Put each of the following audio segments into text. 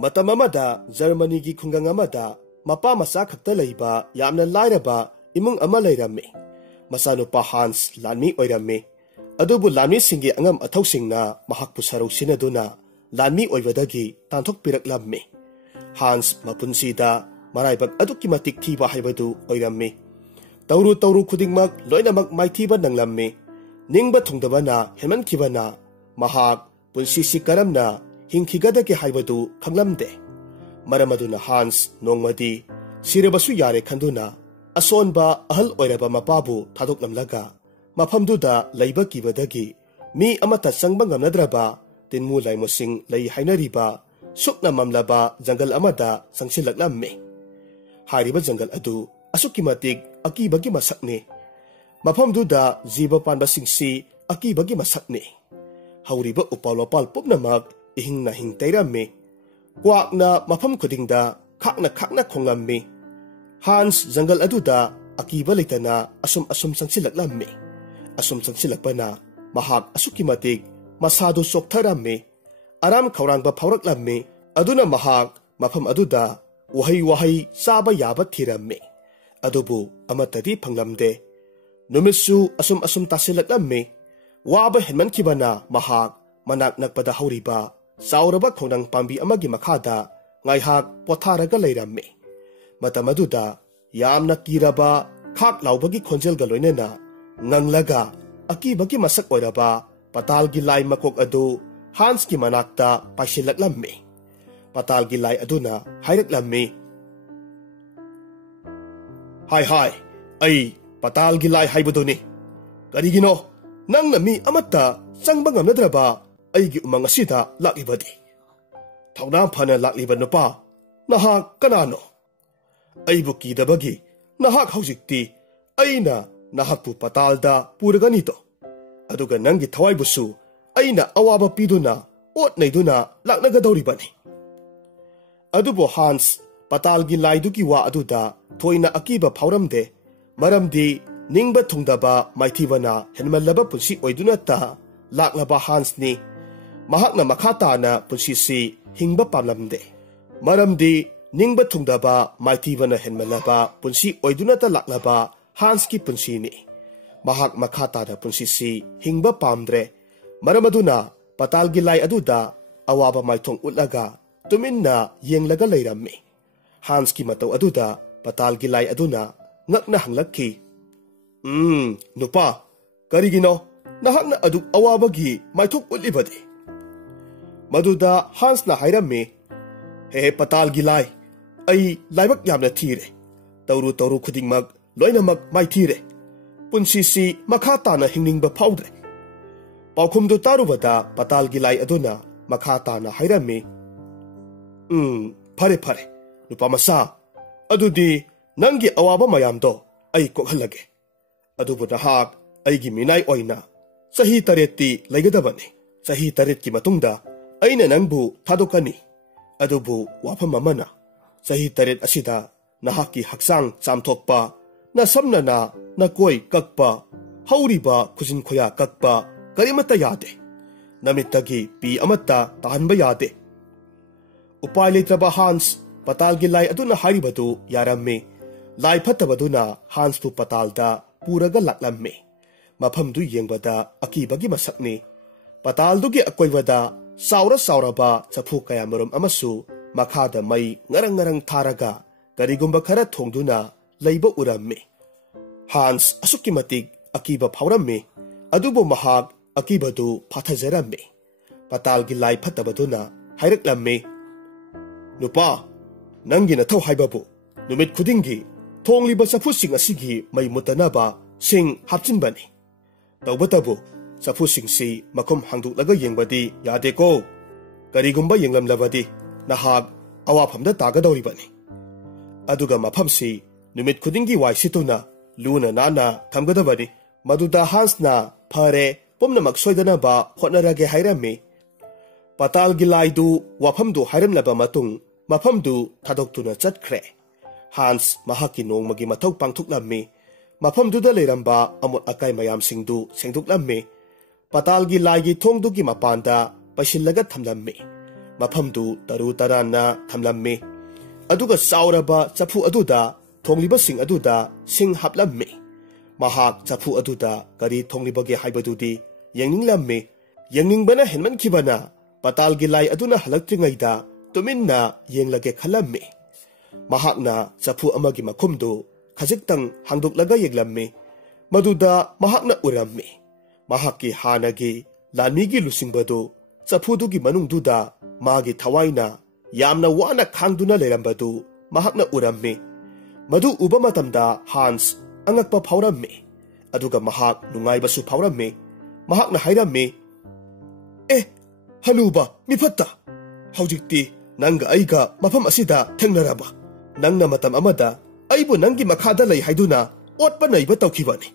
ꯃꯇꯝ ꯑꯃꯗ ꯖꯔꯃꯅꯤꯒꯤ ꯈꯨꯡꯒꯪ ꯑꯃꯗ ꯃꯄꯥ ꯃꯆꯥ ꯈꯛꯇ ꯂꯩꯕ ꯌꯥꯝꯅ ꯂꯥꯏꯔꯕ ꯏꯃꯨꯡ ꯑꯃ ꯂꯩꯔꯝꯃꯤ꯫ ꯃꯆꯥꯅꯨꯄꯥ ꯍꯥꯟꯁ ꯂꯥꯟꯃꯤ ꯑꯣꯏꯔꯝꯃꯤ꯫ ꯑꯗꯨꯕꯨ ꯂꯥꯟꯃꯤꯁꯤꯡꯒꯤ ꯑꯉꯝ ꯑꯊꯧꯁꯤꯡꯅ ꯃꯍꯥꯛꯄꯨ ꯁꯔꯧ ꯁꯤꯟꯅꯗꯨꯅ ꯂꯥꯟꯃꯤ ꯑꯣꯏꯕꯗꯒꯤ ꯇꯥꯟꯊꯣꯛꯄꯤꯔꯛꯂꯝꯃꯤ꯫ ꯍꯥꯟꯁ ꯃꯄꯨꯟꯁꯤꯗ ꯃꯔꯥꯏꯕꯛ ꯑꯗꯨꯛꯀꯤ ꯃꯇꯤꯛ ꯊꯤꯕ ꯍꯥꯏꯕꯗꯨ ꯑꯣꯏꯔꯝꯃꯤ꯫ ꯇꯧꯔꯨ ꯇꯧꯔꯨ ꯈꯨꯗꯤꯡꯃꯛ ꯂꯣꯏꯅꯃꯛ ꯃꯥꯏꯊꯤꯕ ꯅꯪꯂꯝꯃꯤ꯫ ꯅꯤꯡꯕ ꯊꯨꯡꯗꯕꯅ ꯍꯦꯟꯃꯟꯈꯤꯕꯅ ꯃꯍꯥꯛ ꯄꯨꯟꯁꯤꯁꯤ ꯀꯔꯝꯅ ꯍꯤꯡꯈꯤꯒꯗꯒꯦ ꯍꯥꯏꯕꯗꯨ ꯈꯪꯂꯝꯗꯦ꯫ ꯃꯔꯝ ꯑꯗꯨꯅ ꯍꯥꯟꯁ ꯅꯣꯡꯃꯗꯤ ꯁꯤꯔꯕꯁꯨ ꯌꯥꯔꯦ ꯈꯟꯗꯨꯅ ꯑꯁꯣꯟꯕ ꯑꯍꯜ ꯑꯣꯏꯔꯕ ꯃꯄꯥꯕꯨ ꯊꯥꯗꯣꯛꯂꯝꯂꯒ ꯃꯐꯝꯗꯨꯗ ꯂꯩꯕ ꯀꯤꯕꯗꯒꯤ ꯃꯤ ꯑꯃꯠꯇ ꯆꯪꯕ ꯉꯝꯅꯗ꯭ꯔꯕ ꯇꯤꯟꯃꯨ ꯂꯥꯏꯃꯨꯁꯤꯡ ꯂꯩ ꯍꯥꯏꯅꯔꯤꯕ ꯁꯨꯞꯅ ꯃꯝꯂꯕ ꯖꯪꯒꯜ ꯑꯃꯗ ꯆꯪꯁꯤꯜꯂꯛꯂꯝꯃꯤ꯫ ꯍꯥꯏꯔꯤꯕ ꯖꯪꯒꯜ ꯑꯗꯨ ꯑꯁꯨꯛꯀꯤ ꯃꯇꯤꯛ ꯑꯀꯤꯕꯒꯤ ꯃꯁꯛꯅꯤ꯫ ꯃꯐꯝꯗꯨꯗ ꯖꯤꯕ ꯄꯥꯟꯕꯁꯤꯡꯁꯤ ꯑꯀꯤꯕꯒꯤ ꯃꯁꯛꯅꯤ꯫ ꯍꯧꯔꯤꯕ ꯎꯄꯥꯜ ꯋꯥꯄꯥꯜ ꯄꯨꯝꯅꯃꯛ ꯏꯍꯤꯡ ꯅꯥꯍꯤꯡ ꯇꯩꯔꯝꯃꯤ꯫ ꯀ꯭ꯋꯥꯛꯅ ꯃꯐꯝ ꯈꯨꯗꯤꯡꯗ ꯈꯥꯛꯅ ꯈꯥꯛꯅ ꯈꯣꯡꯂꯝꯃꯤ꯫ ꯍꯥꯟꯁ ꯖꯪꯒꯜ ꯑꯗꯨꯗ ꯑꯀꯤꯕ ꯂꯩꯇꯅ ꯑꯁꯨꯝ ꯆꯪꯁꯤꯜꯂꯛꯂꯝꯃꯤ꯫ ꯑꯁꯨꯝ ꯆꯪꯁꯤꯜꯂꯛꯄꯅ ꯃꯍꯥꯛ ꯑꯁꯨꯛꯀꯤ ꯃꯇꯤꯛ ꯃꯁꯥꯗꯨ ꯆꯣꯛꯊꯔꯝꯃꯤ꯫ ꯑꯔꯥꯝ ꯈꯧꯔꯥꯡꯕ ꯐꯥꯎꯔꯛꯂꯝꯃꯤ꯫ ꯑꯗꯨꯅ ꯃꯍꯥꯛ ꯃꯐꯝ ꯑꯗꯨꯗ ꯎꯍꯩ ꯆꯥꯕ ꯌꯥꯕ ꯊꯤꯔꯝꯃꯤ꯫ ꯑꯗꯨꯕꯨ ꯑꯃꯠꯇꯗꯤ ꯐꯪꯂꯝꯗꯦ꯫ ꯅꯨꯃꯤꯠꯁꯨ ꯑꯁꯨꯝ ꯇꯥꯁꯤꯜꯂꯛꯂꯝꯃꯤ꯫ ꯋꯥꯕ ꯍꯦꯟꯃꯟꯈꯤꯕꯅ ꯃꯍꯥꯛ ꯃꯅꯥꯛ ꯅꯛꯄꯗ ꯍꯧꯔꯤꯕ ꯆꯥꯎꯔꯕ ꯈꯣꯡꯅꯥꯡ ꯄꯥꯝꯕꯤ ꯑꯃꯒꯤ ꯃꯈꯥꯗ ꯉꯥꯏꯍꯥꯛ ꯄꯣꯊꯥꯔꯒ ꯂꯩꯔꯝꯃꯤ꯫ ꯃꯇꯝ ꯑꯗꯨꯗ ꯌꯥꯝꯅ ꯀꯤꯔꯕ ꯈꯥꯛ ꯂꯥꯎꯕꯒꯤ ꯈꯣꯟꯖꯦꯜꯒ ꯂꯣꯏꯅꯅ ꯉꯪꯂꯒ ꯑꯀꯤꯕꯒꯤ ꯃꯁꯛ ꯑꯣꯏꯔꯕ ꯄꯇꯥꯜꯒꯤ ꯂꯥꯏ ꯃꯀꯣꯛ ꯑꯗꯨ ꯍꯥꯟꯁꯀꯤ ꯃꯅꯥꯛꯇ ꯄꯥꯏꯁꯤꯜꯂꯛꯂꯝꯃꯤ꯫ ꯄꯇꯥꯜꯒꯤ ꯂꯥꯏ ꯑꯗꯨꯅ ꯍꯥꯏꯔꯛꯂꯝꯃꯤ, "ꯍꯥꯏ ꯑꯩ ꯄꯇꯥꯜꯒꯤ ꯂꯥꯏ ꯍꯥꯏꯕꯗꯨꯅꯤ꯫ ꯀꯔꯤꯒꯤꯅꯣ ꯅꯪꯅ ꯃꯤ ꯑꯃꯠꯇ ꯆꯪꯕ ꯉꯝꯅꯗ꯭ꯔꯕ ꯑꯩꯒꯤ ꯎꯃꯪ ꯑꯁꯤꯗ ꯂꯥꯛꯂꯤꯕꯗꯤ? ꯊꯧꯅꯥ ꯐꯅ ꯂꯥꯛꯂꯤꯕ ꯅꯨꯄꯥ, ꯅꯍꯥꯛ ꯀꯅꯥꯅꯣ? ꯑꯩꯕꯨ ꯀꯤꯗꯕꯒꯤ ꯅꯍꯥꯛ ꯍꯧꯖꯤꯛꯇꯤ ꯑꯩꯅ ꯅꯍꯥꯛꯄꯨ ꯄꯇꯥꯜꯗ ꯄꯨꯔꯒꯅꯤꯗꯣ, ꯑꯗꯨꯒ ꯅꯪꯒꯤ ꯊꯋꯥꯏꯕꯨꯁꯨ ꯑꯩꯅ ꯑꯋꯥꯕ ꯄꯤꯗꯨꯅ ꯑꯣꯠ ꯅꯩꯗꯨꯅ ꯂꯥꯛꯅꯒꯗꯧꯔꯤꯕꯅꯤ." ꯑꯗꯨꯕꯨ ꯍꯥꯟꯁ ꯄꯇꯥꯜꯒꯤ ꯂꯥꯏꯗꯨꯒꯤ ꯋꯥ ꯑꯗꯨꯗ ꯊꯣꯏꯅ ꯑꯀꯤꯕ ꯐꯥꯎꯔꯝꯗꯦ꯫ ꯃꯔꯝꯗꯤ ꯅꯤꯡꯕ ꯊꯨꯡꯗꯕ ꯃꯥꯏꯊꯤꯕꯅ ꯍꯦꯟꯃꯜꯂꯕ ꯄꯨꯟꯁꯤ ꯑꯣꯏꯗꯨꯅꯇ ꯂꯥꯛꯂꯕ ꯍꯥꯟꯁꯅꯤ꯫ ꯃꯍꯥꯛꯅ ꯃꯈꯥ ꯇꯥꯅ ꯄꯨꯟꯁꯤꯁꯤ ꯍꯤꯡꯕ ꯄꯥꯝꯂꯝꯗꯦ꯫ ꯃꯔꯝꯗꯤ ꯅꯤꯡꯕ ꯊꯨꯡꯗꯕ ꯃꯥꯏꯊꯤꯕꯅ ꯍꯦꯟꯃꯜꯂꯕ ꯄꯨꯟꯁꯤ ꯑꯣꯏꯗꯨꯅꯇ ꯂꯥꯛꯂꯕ ꯍꯥꯟꯁꯀꯤ ꯄꯨꯟꯁꯤꯅꯤ꯫ ꯃꯍꯥꯛ ꯃꯈꯥ ꯇꯥꯅ ꯄꯨꯟꯁꯤꯁꯤ ꯍꯤꯡꯕ ꯄꯥꯝꯗ꯭ꯔꯦ꯫ ꯃꯔꯝ ꯑꯗꯨꯅ ꯄꯇꯥꯜꯒꯤ ꯂꯥꯏ ꯑꯗꯨꯗ ꯑꯋꯥꯕ ꯃꯥꯏꯊꯣꯡ ꯎꯠꯂꯒ ꯇꯨꯃꯤꯟꯅ ꯌꯦꯡꯂꯒ ꯂꯩꯔꯝꯃꯤ꯫ ꯍꯥꯟꯁꯀꯤ ꯃꯇꯧ ꯑꯗꯨꯗ ꯄꯇꯥꯜꯒꯤ ꯂꯥꯏ ꯑꯗꯨꯅ ꯉꯛꯅ ꯍꯪꯂꯛꯈꯤ, "ꯅꯨꯄꯥ, ꯀꯔꯤꯒꯤꯅꯣ ꯅꯍꯥꯛꯅ ꯑꯗꯨꯛ ꯑꯋꯥꯕꯒꯤ ꯃꯥꯏꯊꯣꯡ ꯎꯠꯂꯤꯕꯗꯤ?" ꯃꯗꯨꯗ ꯍꯥꯟꯁꯅ ꯍꯥꯏꯔꯝꯃꯤ, "ꯍꯦ ꯄꯇꯥꯜꯒꯤ ꯂꯥꯏ, ꯑꯩ ꯂꯥꯏꯕꯛ ꯌꯥꯝꯅ ꯊꯤꯔꯦ꯫ ꯇꯧꯔꯨ ꯈꯨꯗꯤꯡꯃꯛ ꯂꯣꯏꯅꯃꯛ ꯃꯥꯏꯊꯤꯔꯦ꯫ ꯄꯨꯟꯁꯤꯁꯤ ꯃꯈꯥ ꯇꯥꯅ ꯍꯤꯡꯅꯤꯡꯕ ꯐꯥꯎꯗ꯭ꯔꯦ." ꯄꯥꯎꯈꯨꯝꯗꯨ ꯇꯥꯔꯨꯕꯗ ꯄꯇꯥꯜꯒꯤ ꯂꯥꯏ ꯑꯗꯨꯅ ꯃꯈꯥ ꯇꯥꯅ ꯍꯥꯏꯔꯝꯃꯤ, "ꯐꯔꯦ ꯅꯨꯄꯥ ꯃꯆꯥ, ꯑꯗꯨꯗꯤ ꯅꯪꯒꯤ ꯑꯋꯥꯕ ꯃꯌꯥꯝꯗꯣ ꯑꯩ ꯀꯣꯛꯍꯜꯂꯒꯦ꯫ ꯑꯗꯨꯕꯨ ꯅꯍꯥꯛ ꯑꯩꯒꯤ ꯃꯤꯅꯥꯏ ꯑꯣꯏꯅ ꯆꯍꯤ 8ꯇꯤ ꯂꯩꯒꯗꯕꯅꯤ꯫ ꯆꯍꯤ 8ꯀꯤ ꯃꯇꯨꯡꯗ ꯑꯩꯅ ꯅꯪꯕꯨ ꯊꯥꯗꯣꯛꯀꯅꯤ꯫ ꯑꯗꯨꯕꯨ ꯋꯥꯐꯝ ꯑꯃꯅ, ꯆꯍꯤ 8 ꯑꯁꯤꯗ ꯅꯍꯥꯛꯀꯤ ꯍꯛꯆꯥꯡ ꯆꯥꯝꯊꯣꯛꯄ, ꯅꯁꯝꯅꯅ ꯅꯀꯣꯏ ꯀꯛꯄ, ꯍꯧꯔꯤꯕ ꯈꯨꯖꯤꯟ ꯈꯨꯌꯥ ꯀꯛꯄ ꯀꯔꯤꯃꯠꯇ ꯌꯥꯗꯦ꯫ ꯅꯃꯤꯠꯇꯒꯤ ꯄꯤ ꯑꯃꯠꯇ ꯇꯥꯍꯟꯕ ꯌꯥꯗꯦ." ꯎꯄꯥꯏ ꯂꯩꯇ꯭ꯔꯕ ꯍꯥꯟꯁ ꯄꯇꯥꯜꯒꯤ ꯂꯥꯏ ꯑꯗꯨꯅ ꯍꯥꯏꯔꯤꯕꯗꯨ ꯌꯥꯔꯝꯃꯤ꯫ ꯂꯥꯏ ꯐꯠꯇꯕꯗꯨꯅ ꯍꯥꯟꯁꯄꯨ ꯄꯇꯥꯜꯗ ꯄꯨꯔꯒ ꯂꯥꯛꯂꯝꯃꯤ꯫ ꯃꯐꯝꯗꯨ ꯌꯦꯡꯕꯗ ꯑꯀꯤꯕꯒꯤ ꯃꯁꯛꯅꯤ꯫ ꯄꯇꯥꯜꯗꯨꯒꯤ ꯑꯀꯣꯏꯕꯗ ꯆꯥꯎꯔꯕ ꯆꯐꯨ ꯀꯌꯥꯃꯔꯨꯝ ꯑꯃꯁꯨ ꯃꯈꯥꯗ ꯃꯩ ꯉꯔꯪ ꯊꯥꯔꯒ ꯀꯔꯤꯒꯨꯝꯕ ꯈꯔ ꯊꯣꯡꯗꯨꯅ ꯂꯩꯕ ꯎꯔꯝꯃꯤ꯫ ꯍꯥꯟꯁ ꯑꯁꯨꯛꯀꯤ ꯃꯇꯤꯛ ꯑꯀꯤꯕ ꯐꯥꯎꯔꯝꯃꯤ꯫ ꯑꯗꯨꯕꯨ ꯃꯍꯥꯛ ꯑꯀꯤꯕꯗꯨ ꯐꯥꯊꯖꯔꯝꯃꯤ꯫ ꯄꯇꯥꯜꯒꯤ ꯂꯥꯏ ꯐꯠꯇꯕꯗꯨꯅ ꯍꯥꯏꯔꯛꯂꯝꯃꯤ, "ꯅꯨꯄꯥ, ꯅꯪꯒꯤ ꯅꯊꯧ ꯍꯥꯏꯕꯕꯨ ꯅꯨꯃꯤꯠ ꯈꯨꯗꯤꯡꯒꯤ ꯊꯣꯡꯂꯤꯕ ꯆꯐꯨꯁꯤꯡ ꯑꯁꯤꯒꯤ ꯃꯩ ꯃꯨꯠꯇꯅꯕ ꯁꯤꯡ ꯍꯥꯞꯆꯤꯟꯕꯅꯤ꯫ ꯇꯧꯕꯇꯕꯨ ꯆꯐꯨꯁꯤꯡꯁꯤ ꯃꯈꯨꯝ ꯍꯥꯡꯗꯣꯛꯂꯒ ꯌꯦꯡꯕꯗꯤ ꯌꯥꯗꯦꯀꯣ꯫ ꯀꯔꯤꯒꯨꯝꯕ ꯌꯦꯡꯂꯝꯂꯕꯗꯤ ꯅꯍꯥꯛ ꯑꯋꯥꯐꯝꯗ ꯇꯥꯒꯗꯧꯔꯤꯕꯅꯤ꯫ ꯑꯗꯨꯒ ꯃꯐꯝꯁꯤ ꯅꯨꯃꯤꯠ ꯈꯨꯗꯤꯡꯒꯤ ꯋꯥꯏ ꯁꯤꯠꯇꯨꯅ ꯂꯨꯅ ꯅꯥꯟꯅ ꯊꯝꯒꯗꯕꯅꯤ." ꯃꯗꯨꯗ ꯍꯥꯟꯁꯅ "ꯐꯔꯦ, ꯄꯨꯝꯅꯃꯛ ꯁꯣꯏꯗꯅꯕ ꯍꯣꯠꯅꯔꯒꯦ" ꯍꯥꯏꯔꯝꯃꯤ꯫ ꯄꯇꯥꯜꯒꯤ ꯂꯥꯏꯗꯨ ꯋꯥꯐꯝꯗꯨ ꯍꯥꯏꯔꯝꯂꯕ ꯃꯇꯨꯡ ꯃꯐꯝꯗꯨ ꯊꯥꯗꯣꯛꯇꯨꯅ ꯆꯠꯈ꯭ꯔꯦ꯫ ꯍꯥꯟꯁ ꯃꯍꯥꯛꯀꯤ ꯅꯣꯡꯃꯒꯤ ꯃꯊꯧ ꯄꯥꯡꯊꯣꯛꯂꯝꯃꯤ꯫ ꯃꯐꯝꯗꯨꯗ ꯂꯩꯔꯝꯕ ꯑꯃꯣꯠ ꯑꯀꯥꯏ ꯃꯌꯥꯝꯁꯤꯡꯗꯨ ꯁꯦꯡꯗꯣꯛꯂꯝꯃꯤ꯫ ꯄꯇꯥꯜꯒꯤ ꯂꯥꯏꯒꯤ ꯊꯣꯡꯗꯨꯒꯤ ꯃꯄꯥꯟꯗ ꯄꯩꯁꯤꯜꯂꯒ ꯊꯝꯂꯝꯃꯤ꯫ ꯃꯐꯝꯗꯨ ꯇꯔꯨ ꯇꯔꯥꯟꯅ ꯊꯝꯂꯝꯃꯤ ꯑꯗꯨꯒ ꯆꯥꯎꯔꯕ ꯆꯐꯨ ꯑꯗꯨꯗ ꯊꯣꯡꯂꯤꯕꯁꯤꯡ ꯑꯗꯨꯗ ꯁꯤꯡ ꯍꯥꯞꯂꯝꯃꯤ ꯃꯍꯥꯛ ꯆꯐꯨ ꯑꯗꯨꯗ ꯀꯔꯤ ꯊꯣꯡꯂꯤꯕꯒꯦ ꯍꯥꯏꯕꯗꯨꯗꯤ ꯌꯦꯡꯅꯤꯡꯂꯝꯃꯤ ꯌꯦꯡꯅꯤꯡꯕꯅ ꯍꯦꯟꯃꯟꯈꯤꯕꯅ ꯄꯇꯥꯜꯒꯤ ꯂꯥꯏ ꯑꯗꯨꯅ ꯍꯜꯂꯛꯇ꯭ꯔꯤꯉꯩꯗ ꯇꯨꯃꯤꯟꯅ ꯌꯦꯡꯂꯒꯦ ꯈꯜꯂꯝꯃꯤ ꯃꯍꯥꯛꯅ ꯆꯐꯨ ꯑꯃꯒꯤ ꯃꯈꯨꯝꯗꯨ ꯈꯖꯤꯛꯇꯪ ꯍꯥꯡꯗꯣꯛꯂꯒ ꯌꯦꯡꯂꯝꯃꯤ ꯃꯗꯨꯗ ꯃꯍꯥꯛꯅ ꯎꯔꯝꯃꯤ ꯃꯍꯥꯛꯀꯤ ꯍꯥꯟꯅꯒꯤ ꯂꯥꯟꯃꯤꯒꯤ ꯂꯨꯆꯤꯡꯕꯗꯨ ꯆꯐꯨꯗꯨꯒꯤ ꯃꯅꯨꯡꯗꯨꯗ ꯃꯥꯒꯤ ꯊꯋꯥꯏꯅ ꯌꯥꯝꯅ ꯋꯥꯅ ꯈꯥꯡꯗꯨꯅ ꯂꯩꯔꯝꯕꯗꯨ ꯃꯍꯥꯛꯅ ꯎꯔꯝꯃꯤ ꯃꯗꯨ ꯎꯕ ꯃꯇꯝꯗ ꯍꯥꯟꯁ ꯑꯉꯛꯄ ꯐꯥꯎꯔꯝꯃꯤ ꯑꯗꯨꯒ ꯃꯍꯥꯛ ꯅꯨꯡꯉꯥꯏꯕꯁꯨ ꯐꯥꯎꯔꯝꯃꯤ ꯃꯍꯥꯛꯅ ꯍꯥꯏꯔꯝꯃꯤ ꯍꯅꯨꯕ ꯃꯤꯐꯠꯇ ꯍꯧꯖꯤꯛꯇꯤ ꯅꯪꯒ ꯑꯩꯒ ꯃꯐꯝ ꯑꯁꯤꯗ ꯊꯦꯡꯅꯔꯕ ꯅꯪꯅ ꯃꯇꯝ ꯑꯃꯗ ꯑꯩꯕꯨ ꯅꯪꯒꯤ ꯃꯈꯥꯗ ꯂꯩ ꯍꯥꯏꯗꯨꯅ ꯑꯣꯠꯄ ꯅꯩꯕ ꯇꯧꯈꯤꯕꯅꯤ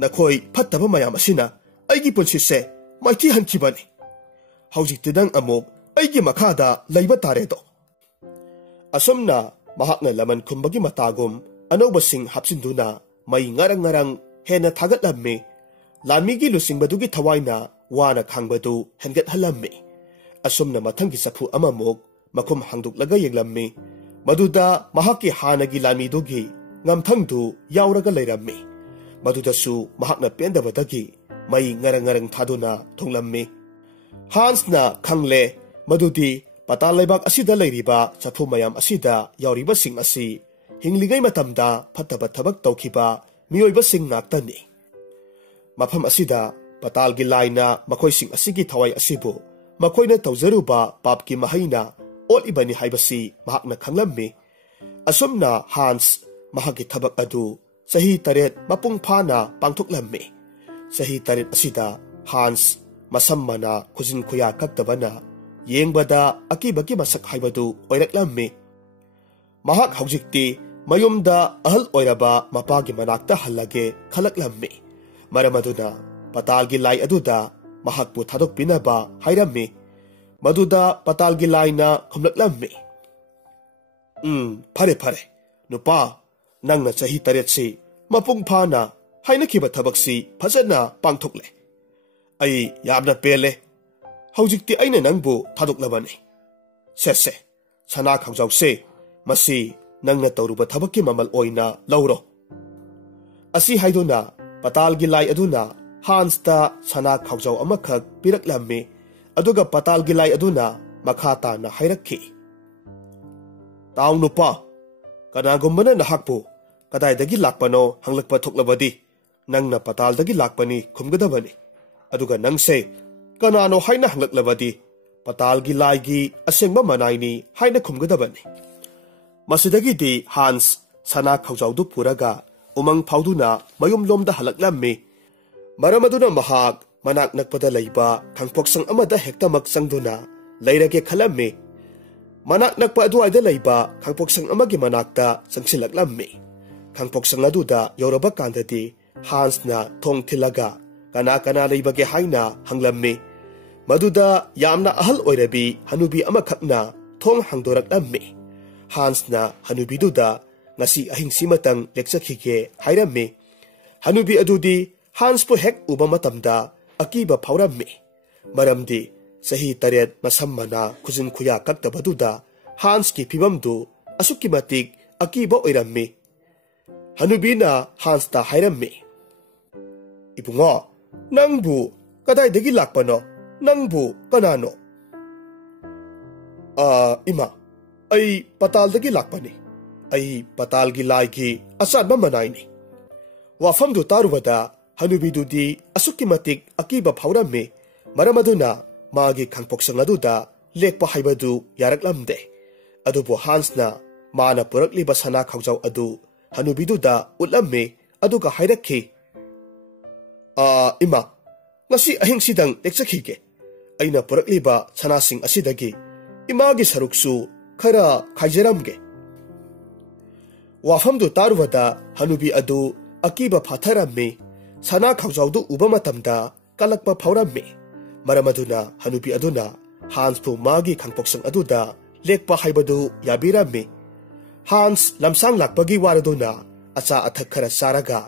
ꯅꯈꯣꯏ ꯐꯠꯇꯕ ꯃꯌꯥꯝ ꯑꯁꯤꯅ ꯑꯩꯒꯤ ꯄꯨꯟꯁꯤꯁꯦ ꯃꯥꯏꯊꯤꯍꯟꯈꯤꯕꯅꯤ ꯍꯧꯖꯤꯛꯇꯤ ꯅꯪ ꯑꯃꯨꯛ ꯑꯩꯒꯤ ꯃꯈꯥꯗ ꯂꯩꯕ ꯇꯥꯔꯦꯗꯣ ꯑꯁꯨꯝꯅ ꯃꯍꯥꯛꯅ ꯂꯃꯟ ꯈꯨꯝꯕꯒꯤ ꯃꯇꯥꯒꯨꯝ ꯑꯅꯧꯕꯁꯤꯡ ꯍꯥꯞꯆꯤꯟꯗꯨꯅ ꯃꯩ ꯉꯔꯪ ꯉꯔꯪ ꯍꯦꯟꯅ ꯊꯥꯒꯠꯂꯝꯃꯤ ꯂꯥꯟꯃꯤꯒꯤ ꯂꯨꯆꯤꯡꯕꯗꯨꯒꯤ ꯊꯋꯥꯏꯅ ꯋꯥꯅ ꯈꯥꯡꯕꯗꯨ ꯍꯦꯟꯒꯠꯍꯜꯂꯝꯃꯤ ꯑꯁꯨꯝꯅ ꯃꯊꯪꯒꯤ ꯆꯐꯨ ꯑꯃꯃꯨꯛ ꯃꯈꯨꯝ ꯍꯥꯡꯗꯣꯛꯂꯒ ꯌꯦꯡꯂꯝꯃꯤ ꯃꯗꯨꯗ ꯃꯍꯥꯛꯀꯤ ꯍꯥꯟꯅꯒꯤ ꯂꯥꯟꯃꯤꯗꯨꯒꯤ ꯉꯝꯊꯪꯗꯨ ꯌꯥꯎꯔꯒ ꯂꯩꯔꯝꯃꯤ ꯃꯗꯨꯗꯁꯨ ꯃꯍꯥꯛꯅ ꯄꯦꯟꯗꯕꯗꯒꯤ ꯃꯩ ꯉꯔꯪ ꯉꯔꯪ ꯊꯥꯗꯨꯅ ꯊꯣꯡꯂꯝꯃꯤ ꯍꯥꯟꯁꯅ ꯈꯪꯂꯦ ꯃꯗꯨꯗꯤ ꯄꯇꯥꯜ ꯂꯩꯕꯥꯛ ꯑꯁꯤꯗ ꯂꯩꯔꯤꯕ ꯆꯐꯨ ꯃꯌꯥꯝ ꯑꯁꯤꯗ ꯌꯥꯎꯔꯤꯕꯁꯤꯡ ꯑꯁꯤ ꯍꯤꯡꯂꯤꯉꯩ ꯃꯇꯝꯗ ꯐꯠꯇꯕ ꯊꯕꯛ ꯇꯧꯈꯤꯕ ꯃꯤꯑꯣꯏꯕꯁꯤꯡ ꯉꯥꯛꯇꯅꯤ ꯃꯐꯝ ꯑꯁꯤꯗ ꯄꯇꯥꯜꯒꯤ ꯂꯥꯏꯅ ꯃꯈꯣꯏꯁꯤꯡ ꯑꯁꯤꯒꯤ ꯊꯋꯥꯏ ꯑꯁꯤꯕꯨ ꯃꯈꯣꯏꯅ ꯇꯧꯖꯔꯨꯕ ꯄꯥꯞꯀꯤ ꯃꯍꯩꯅ ꯑꯣꯠꯂꯤꯕꯅꯤ ꯍꯥꯏꯕꯁꯤ ꯃꯍꯥꯛꯅ ꯈꯪꯂꯝꯃꯤ ꯑꯁꯨꯝꯅ ꯍꯥꯟꯁ ꯃꯍꯥꯛꯀꯤ ꯊꯕꯛ ꯑꯗꯨ ꯆꯍꯤ 8 ꯃꯄꯨꯡ ꯐꯥꯅ ꯄꯥꯡꯊꯣꯛꯂꯝꯃꯤ ꯆꯍꯤ 8 ꯑꯁꯤꯗ ꯍꯥꯟꯁ ꯃꯁꯝ ꯃꯅꯥ ꯈꯨꯖꯤꯟ ꯈꯨꯌꯥ ꯀꯛꯇꯕꯅ ꯌꯦꯡꯕꯗ ꯑꯀꯤꯕꯒꯤ ꯃꯁꯛ ꯍꯥꯏꯕꯗꯨ ꯑꯣꯏꯔꯛꯂꯝꯃꯤ ꯃꯍꯥꯛ ꯍꯧꯖꯤꯛꯇꯤ ꯃꯌꯨꯝꯗ ꯑꯍꯜ ꯑꯣꯏꯔꯕ ꯃꯄꯥꯒꯤ ꯃꯅꯥꯛꯇ ꯍꯜꯂꯒꯦ ꯈꯜꯂꯛꯂꯝꯃꯤ ꯃꯔꯝ ꯑꯗꯨꯅ ꯄꯇꯥꯜꯒꯤ ꯂꯥꯏ ꯑꯗꯨꯗ ꯃꯍꯥꯛꯄꯨ ꯊꯥꯗꯣꯛꯄꯤꯅꯕ ꯍꯥꯏꯔꯝꯃꯤ ꯃꯗꯨꯗ ꯄꯇꯥꯜꯒꯤ ꯂꯥꯏꯅ ꯈꯨꯝꯂꯛꯂꯝꯃꯤ ꯐꯔꯦ ꯐꯔꯦ ꯅꯨꯄꯥ ꯅꯪꯅ ꯆꯍꯤ 8ꯁꯤ ꯃꯄꯨꯡ ꯐꯥꯅ ꯍꯥꯏꯅꯈꯤꯕ ꯊꯕꯛꯁꯤ ꯐꯖꯅ ꯄꯥꯡꯊꯣꯛꯂꯦ ꯑꯩ ꯌꯥꯝꯅ ꯄꯦꯜꯂꯦ ꯍꯧꯖꯤꯛꯇꯤ ꯑꯩꯅ ꯅꯪꯕꯨ ꯊꯥꯗꯣꯛꯂꯕꯅꯤ ꯁꯦ ꯁꯅꯥ ꯈꯥꯎꯖꯥꯎꯁꯦ ꯃꯁꯤ ꯅꯪꯅ ꯇꯧꯔꯨꯕ ꯊꯕꯛꯀꯤ ꯃꯃꯜ ꯑꯣꯏꯅ ꯂꯧꯔꯣ ꯑꯁꯤ ꯍꯥꯏꯗꯨꯅ ꯄꯇꯥꯜꯒꯤ ꯂꯥꯏ ꯑꯗꯨꯅ ꯍꯥꯟꯁꯇ ꯁꯅꯥ ꯈꯥꯎꯖꯥꯎ ꯑꯃꯈꯛ ꯄꯤꯔꯛꯂꯝꯃꯤ ꯑꯗꯨꯒ ꯄꯇꯥꯜꯒꯤ ꯂꯥꯏ ꯑꯗꯨꯅ ꯃꯈꯥ ꯇꯥꯅ ꯍꯥꯏꯔꯛꯈꯤ ꯇꯥꯎ ꯅꯨꯄꯥ ꯀꯅꯥꯒꯨꯝꯕꯅ ꯅꯍꯥꯛꯄꯨ ꯀꯗꯥꯏꯗꯒꯤ ꯂꯥꯛꯄꯅꯣ ꯍꯪꯂꯛꯄ ꯊꯣꯛꯂꯕꯗꯤ ꯅꯪꯅ ꯄꯇꯥꯜꯗꯒꯤ ꯂꯥꯛꯄꯅꯤ ꯈꯨꯝꯒꯗꯕꯅꯤ ꯑꯗꯨꯒ ꯅꯪꯁꯦ ꯀꯅꯥꯅꯣ ꯍꯥꯏꯅ ꯍꯪꯂꯛꯂꯕꯗꯤ ꯄꯇꯥꯜꯒꯤ ꯂꯥꯏꯒꯤ ꯑꯁꯦꯡꯕ ꯃꯅꯥꯏꯅꯤ ꯍꯥꯏꯅ ꯈꯨꯝꯒꯗꯕꯅꯤ ꯃꯁꯤꯗꯒꯤꯗꯤ ꯍꯥꯟꯁ ꯁꯅꯥ ꯈꯥꯎꯖꯥꯎꯗꯨ ꯄꯨꯔꯒ ꯎꯃꯪ ꯐꯥꯎꯗꯨꯅ ꯃꯌꯨꯝꯂꯣꯝꯗ ꯍꯜꯂꯛꯂꯝꯃꯤ ꯃꯔꯝ ꯑꯗꯨꯅ ꯃꯍꯥꯛ ꯃꯅꯥꯛ ꯅꯛꯄꯗ ꯂꯩꯕ ꯈꯪꯄꯣꯛꯁꯪ ꯑꯃꯗ ꯍꯦꯛꯇꯃꯛ ꯆꯪꯗꯨꯅ ꯂꯩꯔꯒꯦ ꯈꯜꯂꯝꯃꯤ ꯃꯅꯥꯛ ꯅꯛꯄ ꯑꯗꯨꯋꯥꯏꯗ ꯂꯩꯕ ꯈꯪꯄꯣꯛꯁꯪ ꯑꯃꯒꯤ ꯃꯅꯥꯛꯇ ꯆꯪꯁꯤꯜꯂꯛꯂꯝꯃꯤ ꯈꯪꯄꯣꯛꯁꯪ ꯑꯗꯨꯗ ꯌꯧꯔꯕ ꯀꯥꯟꯗꯗꯤ ꯍꯥꯟꯁꯅ ꯊꯣꯡ ꯊꯤꯜꯂꯒ ꯀꯅꯥ ꯀꯅꯥ ꯂꯩꯕꯒꯦ ꯍꯥꯏꯅ ꯍꯪꯂꯝꯃꯤ ꯃꯗꯨꯗ ꯌꯥꯝꯅ ꯑꯍꯜ ꯑꯣꯏꯔꯕꯤ ꯍꯅꯨꯕꯤ ꯑꯃꯈꯛꯅ ꯊꯣꯡ ꯍꯥꯡꯗꯣꯔꯛꯂꯝꯃꯤ ꯍꯥꯟꯁꯅ ꯍꯅꯨꯕꯤꯗꯨꯗ ꯉꯁꯤ ꯑꯍꯤꯡꯁꯤꯃꯇꯪ ꯂꯦꯛꯆꯈꯤꯒꯦ ꯍꯥꯏꯔꯝꯃꯤ ꯍꯅꯨꯕꯤ ꯑꯗꯨꯗꯤ ꯍꯥꯟꯁꯄꯨ ꯍꯦꯛ ꯎꯕ ꯃꯇꯝꯗ ꯑꯀꯤꯕ ꯐꯥꯎꯔꯝꯃꯤ ꯃꯔꯝꯗꯤ ꯆꯍꯤ 8 ꯃꯁꯝ ꯃꯅꯥ ꯈꯨꯖꯤꯟ ꯈꯨꯌꯥ ꯀꯛꯇꯕꯗꯨꯗ ꯍꯥꯟꯁꯀꯤ ꯐꯤꯕꯝꯗꯨ ꯑꯁꯨꯛꯀꯤ ꯃꯇꯤꯛ ꯑꯀꯤꯕ ꯑꯣꯏꯔꯝꯃꯤ ꯍꯅꯨꯕꯤꯅ ꯍꯥꯟꯁꯇ ꯍꯥꯏꯔꯝꯃꯤ ꯏꯕꯨꯡꯉꯣ ꯅꯪꯕꯨ ꯀꯗꯥꯏꯗꯒꯤ ꯂꯥꯛꯄꯅꯣ ꯅꯪꯕꯨ ꯀꯅꯥꯅꯣ ꯏꯃꯥ ꯑꯩ ꯄꯇꯥꯜꯗꯒꯤ ꯂꯥꯛꯄꯅꯤ ꯑꯩ ꯄꯇꯥꯜꯒꯤ ꯂꯥꯏꯒꯤ ꯑꯆꯥꯟꯕ ꯃꯅꯥꯏꯅꯤ ꯋꯥꯐꯝꯗꯨ ꯇꯥꯔꯨꯕꯗ ꯍꯅꯨꯕꯤꯗꯨꯗꯤ ꯑꯁꯨꯛꯀꯤ ꯃꯇꯤꯛ ꯑꯀꯤꯕ ꯐꯥꯎꯔꯝꯃꯤ ꯃꯔꯝ ꯑꯗꯨꯅ ꯃꯥꯒꯤ ꯈꯪꯄꯣꯛꯁꯪ ꯑꯗꯨꯗ ꯂꯦꯛꯄ ꯍꯥꯏꯕꯗꯨ ꯌꯥꯔꯛꯂꯝꯗꯦ ꯑꯗꯨꯕꯨ ꯍꯥꯟꯁꯅ ꯃꯥꯅ ꯄꯨꯔꯛꯂꯤꯕ ꯁꯅꯥ ꯈꯥꯎꯖꯥꯎ ꯑꯗꯨ ꯍꯅꯨꯕꯤꯗꯨꯗ ꯎꯠꯂꯝꯃꯤ ꯑꯗꯨꯒ ꯍꯥꯏꯔꯛꯈꯤ ꯏꯃꯥ ꯉꯁꯤ ꯑꯍꯤꯡꯁꯤꯗꯪ ꯂꯦꯛꯆꯈꯤꯒꯦ ꯑꯩꯅ ꯄꯨꯔꯛꯂꯤꯕ ꯁꯅꯥꯁꯤꯡ ꯑꯁꯤꯗꯒꯤ ꯏꯃꯥꯒꯤ ꯁꯔꯨꯛꯁꯨ ꯈꯔ ꯈꯥꯏꯖꯔꯝꯒꯦ ꯋꯥꯐꯝꯗꯨ ꯇꯥꯔꯨꯕꯗ ꯍꯅꯨꯕꯤ ꯑꯗꯨ ꯑꯀꯤꯕ ꯐꯥꯊꯔꯝꯃꯤ ꯁꯅꯥ ꯈꯥꯎꯖꯥꯎꯗꯨ ꯎꯕ ꯃꯇꯝꯗ ꯀꯜꯂꯛꯄ ꯐꯥꯎꯔꯝꯃꯤ ꯃꯔꯝ ꯑꯗꯨꯅ ꯍꯅꯨꯕꯤ ꯑꯗꯨꯅ ꯍꯥꯟꯁꯄꯨ ꯃꯥꯒꯤ ꯈꯪꯄꯣꯛꯁꯪ ꯑꯗꯨꯗ ꯂꯦꯛꯄ ꯍꯥꯏꯕꯗꯨ ꯌꯥꯕꯤꯔꯝꯃꯤ ꯍꯥꯟꯁ ꯂꯝꯁꯥꯡ ꯂꯥꯛꯄꯒꯤ ꯋꯥꯔꯗꯨꯅ ꯑꯆꯥ ꯑꯊꯛ ꯈꯔ ꯆꯥꯔꯒ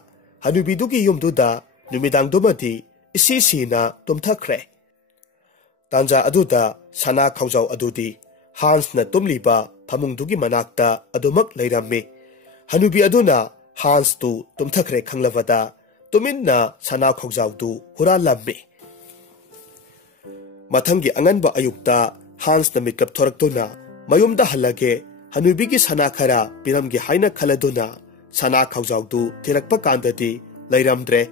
ꯍꯅꯨꯕꯤꯗꯨꯒꯤ ꯌꯨꯝꯗꯨꯗ ꯅꯨꯃꯤꯗꯥꯡꯗꯨꯃꯗꯤ ꯏꯁꯤ ꯁꯤꯅ ꯇꯨꯝꯊꯈ꯭ꯔꯦ तांजा अदुदा सना खौजाव अदुदी हांसना तुमलीबा फमुंगदुगी मनाक्ता अदुमक लैरम्मी हनुबी अदुना हांस तु तुमथखरे खंगलबदा तुमिन्ना सना खौजावदु हुरालम्मी मथंगी अंगनबा अयुक्ता हांसना मिकप थोरक्तुना मयुमदा हल्लगे हनुबीगी सना खरा पिरमगे हाइना खलदुना सना खौजावदु थिरक्पा कांददी लैरमद्रे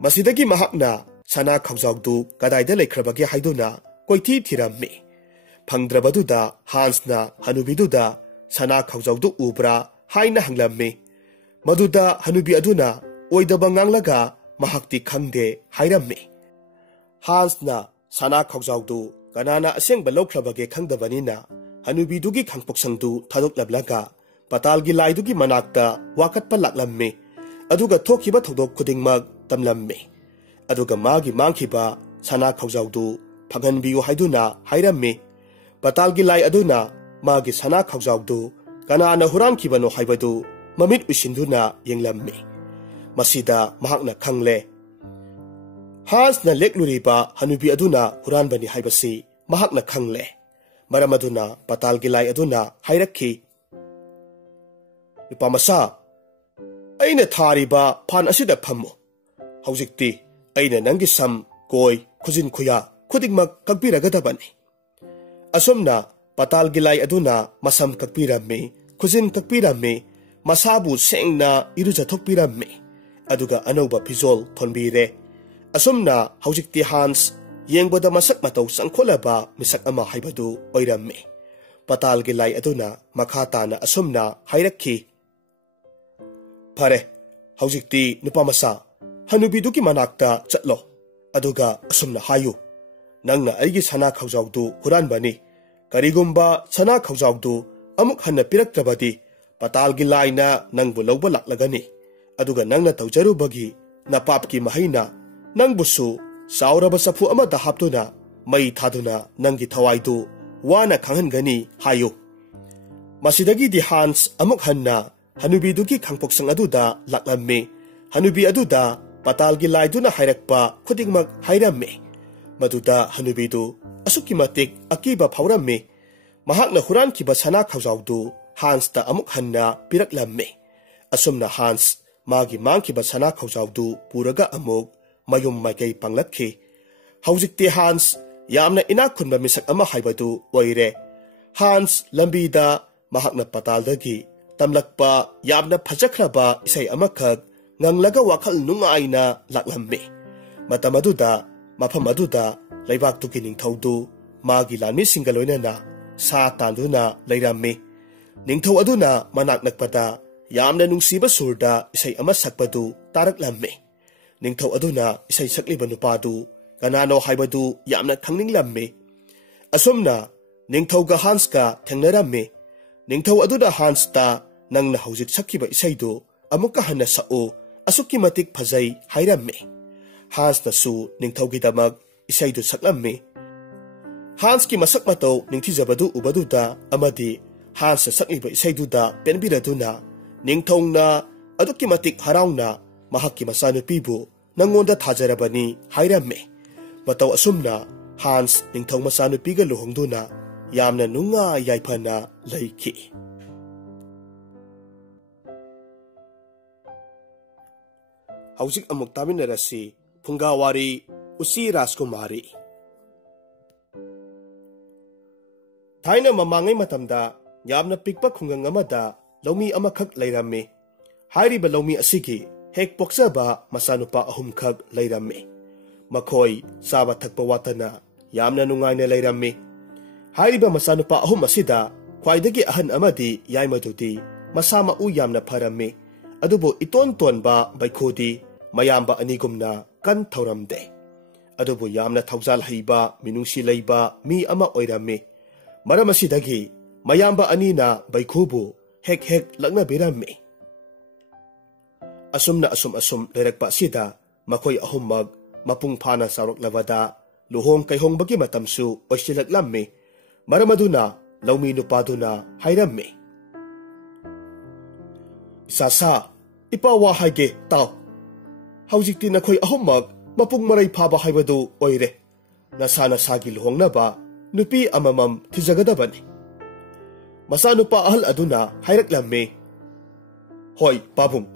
मसिदगी महाकना सना खौजावदु कदाइदा लेख्रबगे हाइदुना कोइथी थिरम्मी फंद्रबदुदा हांसना हनुबीदुदा सना खौजावदु उब्रा हाइना हंगलम्मी मदुदा हनुबी अदुना ओइदबा nganglगा महाक्ति खंगदे हाइरम्मी हांसना सना खौजावदु कनाना असेंगबा लौख्रबगे खंगदबनिना हनुबीदुगी खंगपोक्संगदु थादोक्लबलगा पतालगी लाइदुगी मनाक्ता वाकटपा लाक्लम्मी अदुगा थोखिबा थौदोक खुदिंगमक तमलम्मी अदुगा मागी मांगखिबा सना खौजावदु फगनबियु हाइदुना हाइरम्मी पतालगी लाई अदुना मागी सना खौजावदु कनाना हुरानखिबनो हाइबदु ममित उसिंदुना येंगलम्मी मसिदा महाकना खंगले हांसना लेक्लुरिबा हनुबी अदुना हुरानबनी हाइबसी महाकना खंगले मरम अदुना पतालगी लाई अदुना हाइरक्खी नुपामसा अइना थारिबा फान असिदा फम्मु हौजिक्ति अइना नंगी सम कोय खुजिन खुया खुदिंगमक कक्पिरगदबनी असुमना पतालगी लाई अदुना मसम कक्पिरम्मी खुजिन कक्पिरम्मी मसाबु सेंगना इरुजथोकपिरम्मी अदुगा अनौबा फिजोल थोनबीरे असुमना हौजिक्ति हांस येंगबदा मसक मतौ संखोलबा मिसक अमा हाइबदु ओइरम्मी पतालगी लाई अदुना मखाताना असुमना हाइरक्खी फरे हौजिक्ति नुपामसा हनुबीदुगी मनाक्ता चटलो अदुगा असुमना हायु नंगना अइगी सना खौजावदु हुरानबनी करिगुम्बा सना खौजावदु अमुक हन्ना पिरक्तबदी पतालगी लाइना नंगबु लौबा लाक्लगनी अदुगा नंगना तौजरुबगी नपापकी महिना नंगबुसु साउरबा सफु अमदा हाप्तुना मई थादुना नंगी थवाइदु वाना खंगहनगनी हायु मसिदगी दि हांस अमुक हन्ना हनुबीदुगी खंगपोक्संग अदुदा लाक्लम्मी हनुबी अदुदा पतालगी लाइदुना हाइरक्पा खुदिंगमक हाइरम्मी मदुदा हनुबीदु असुकी मतिक अकीबा फाउरम्मी महाकना हुरानखिबा सना खौजावदु हांसता अमुक हन्ना पिरक्लम्मी असुमना हांस मागी मांगखिबा सना खौजावदु पुरगा अमुक मयुम माइकई पांगलक्खी हौजिक्ति हांस यामना इनाक खुनबा मिसक अमा हाइबदु ओइरे हांस लंबीदा महाकना पतालदगी तमलक्पा यामना फजख्रबा इसै अमखक nganglага wakhal nungaina laklhammi matam aduda mafam aduda leibak tuki ningthaudu magi lanmi singaloina sa tanduna leirammi ningthau aduna manak nakpada yamna nungsiba surda isai ama sakpadu taraklammi ningthau aduna isai sakliba nupadu kanano haibadu yamna khangninglammi asumna ningthauga hanska thengnarammi ningthau aduda hansta nangna haujik sakkiba isaidu amuka hanna sa'u असुकी मतिक फजई हाइरम्मी हांसनसु निंगथौगिदमक इसैदु सकलम्मी हांस की मसक मतौ निंगथिजबदु उबदुदा अमदि हांस सकलिबा इसैदुदा पेनबिरदुना निंगथौना अदुकी मतिक हराउना महाक्की मसानुपीबु नंगोंदा थाजरबनी हाइरम्मी मतौ असुमना हांस निंगथौ मसानुपीगा लुहोंगदुना यामना नुंगा याइफना लैखि हौजिक अमुक तामिनरसी फुंगावारी उसी राजकुमारी थाइना ममांगै मतमदा यामना पिकपा खुंगंग अमदा लौमी अमखक लैरम्मी हाइरिबा लौमी असिगी हेक पोक्सबा मसानुपा अहुमखक लैरम्मी मखोय साबा थकपा वातना यामना नुंगाइना लैरम्मी हाइरिबा मसानुपा अहुम असिदा ख्वाइदगी अहन अमदी याइमदुदी मसामा उ यामना फरम्मी अदुबो इतोन तोनबा बैखोदी मयाम्बा अनिगुमना कन थौरमदे अदुबो यामना थौजाल हईबा मिनुंसी लैबा मी अमा ओइरम्मी मरम असिदगी मयाम्बा अनीना बैखोबु हेक हेक लग्ना बिरम्मी असुमना असुम लेरकपा असिदा मखोय अहुममग मपुंग फाना साउरक्लबदा लुहोंग कैहोंगबगी मतमसु ओइसिलक्लम्मी मरम अदुना लौमी नुपादुना हाइरम्मी सासा इपा वा हाइगे ताव हौजिक्ति नखोय अहुममग मपुंग मरै फाबा हाइबदु ओइरे nasa nasagi luhongnaba nupi amamam thijagadabani. Masanupa ahal aduna hairaklammi. Hoy, pabung,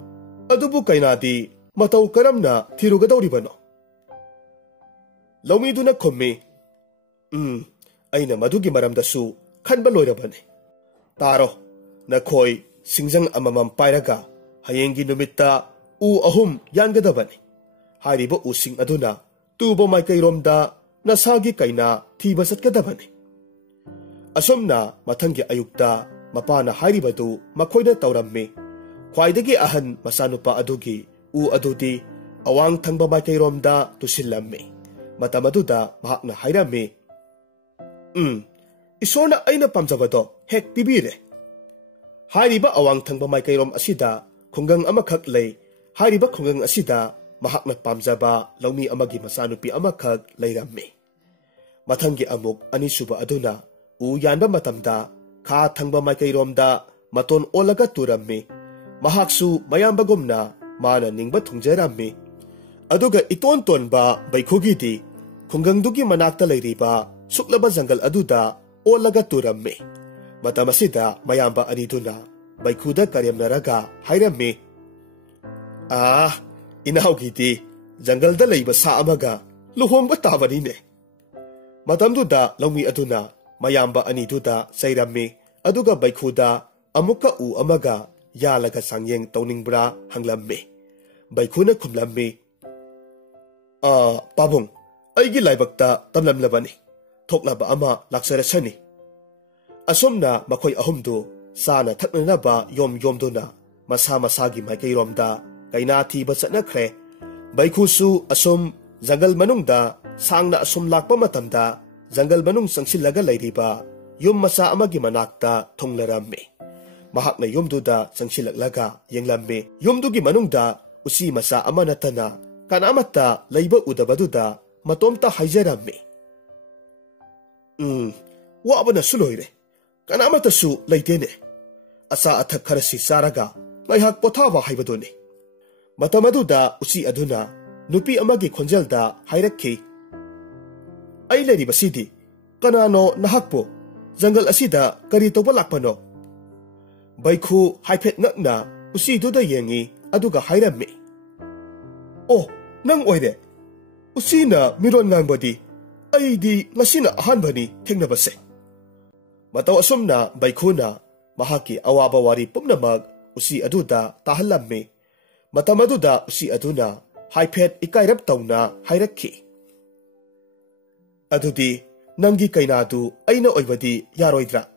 adubu kainadi matau karamna thirugadawribano? Laumiduna khummi. Aina madugi maramdasu khanba loirabani. Taro, nakhoi singjang amamam pairaga hayengi numitta u ahum yangadabani. Hairiba using aduna tubo maikairomda nasagi kaina thiba satkadabani. Asomna mathangi ayukta mapana hairibadu makhoida taurammi. Khwaidagi ahan masanupa adugi u adudi awang thangba maikairomda tusillammi. Matamaduda mahakna hairammi. Isorna aina pamjabado hek pibire. Hairiba awang thangba maikairom asida khungang amakhak lei. Hairiba khungang asida mahakna pamjaba laumi amagi masanupi amakhak leirammi. Mathangi amuk anisuba aduna u yanba matamda kha thangba maikairomda maton olaga turammi. Mahaksu mayambagumna mana ningba thungjarammi. Aduga iton tonba baikhugi khungangdugi manakta leiriba suklaba jangal aduda olaga turammi. Matamasida mayamba aniduna baikhuda karyamnaraga hairammi. Inahugidi jangalda leiba sa amaga luhongba tabanine. Matamduda laumi aduna mayamba aniduda sairammi. Aduga baikhuda amuka u amaga yalaga sangyeng tauningbra hanglammi. Baikhuna khumlammi. Pabung, aigi laibakta tamlamlabani. Thoklaba ama laksarasani. Asomna makhoi ahumdu sana thaknanaba yomduna masa masagi maikairomda kaina thiba chatnakhre. Baikhusu asom jangal manungda sangna asom lakpa matamda jangal manung changsillaga leiriba yum masa amagi manakta thonglarammi. Mahakna yumduda changsilaklaga yenglammi. Yumdugi manungda usi masa ama natana kanamata leiba udabaduda matomta haijarammi. Wabana suloire. Kanamata su leitene. Asa athak kharasi saraga ngaihak pothaba haibadoni. Matamaduda usi aduna nupi amagi khonjelda hairakhi. Ai leribasidi kanano nahakpo jangal asida kari toba lakpano. Baikhu haiphet ngakna usi duda yengi aduga hairammi. Oh, nang oire. Usina miron ngangbadi aidi ngasina ahanbani thengnabase. Mataw asomna baikhuna mahaki awaba wari pumnamag usi aduda tahallammi. Matamaduda usi aduna haiphet ikairap tawna hairakhi. Adudi nangi kainadu aina oibadi yaroidra.